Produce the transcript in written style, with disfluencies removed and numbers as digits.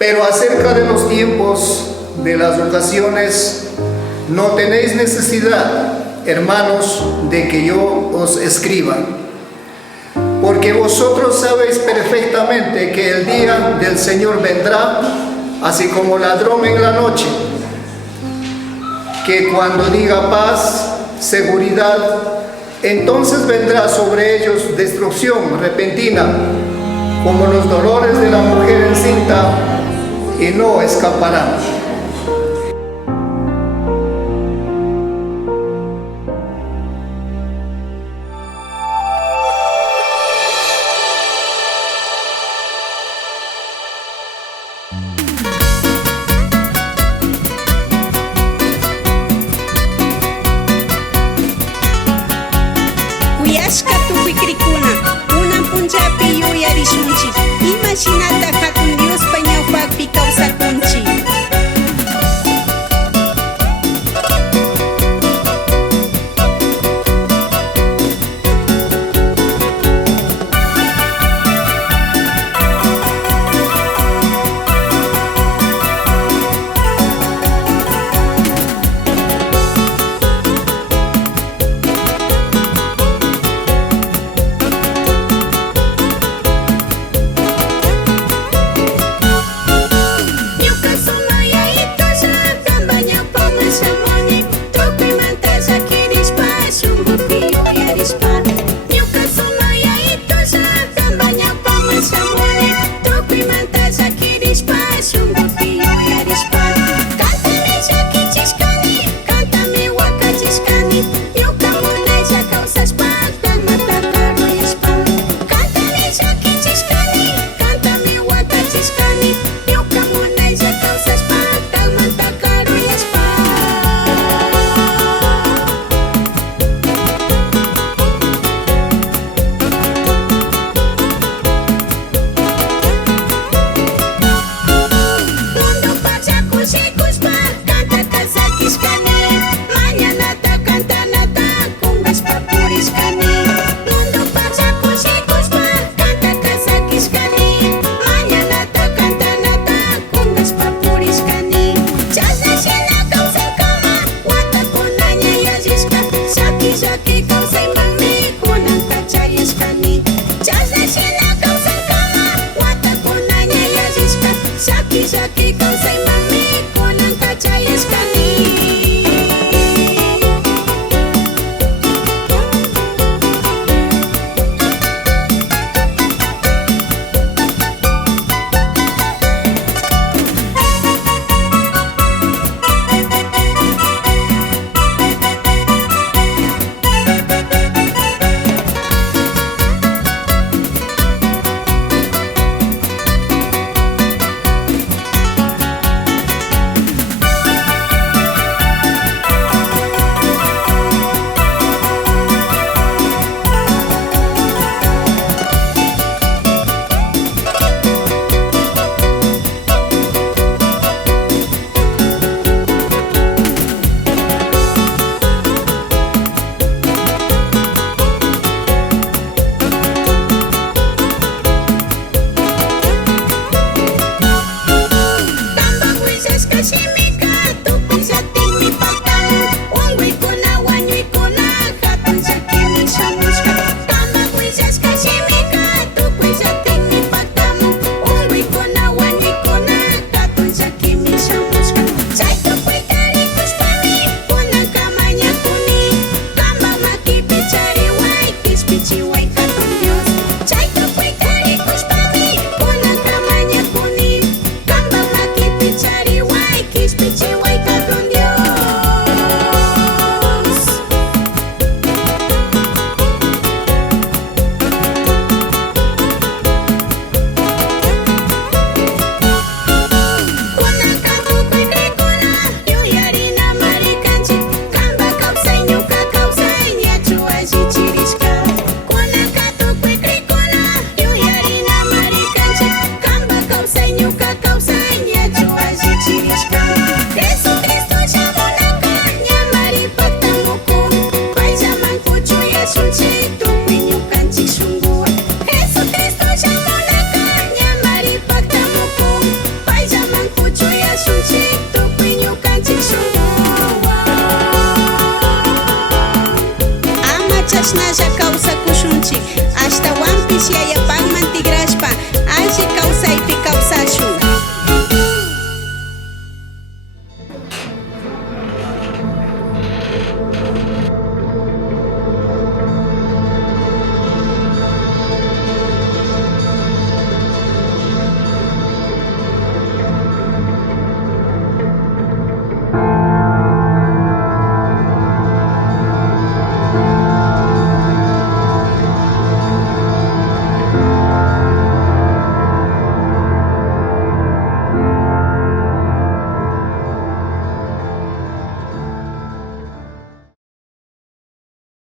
Pero acerca de los tiempos, de las ocasiones, no tenéis necesidad, hermanos, de que yo os escriba, porque vosotros sabéis perfectamente que el día del Señor vendrá, así como ladrón en la noche, que cuando diga paz, seguridad, entonces vendrá sobre ellos destrucción repentina, como los dolores de la mujer encinta, y no escaparán. Kuyashka tukuykriykuna, kunan punllapi yuyarishunchik, imashinata hatun Diospa ñawpakpi kawsakunchik. mashnalla kawsakushunchik ashtawanpish yaya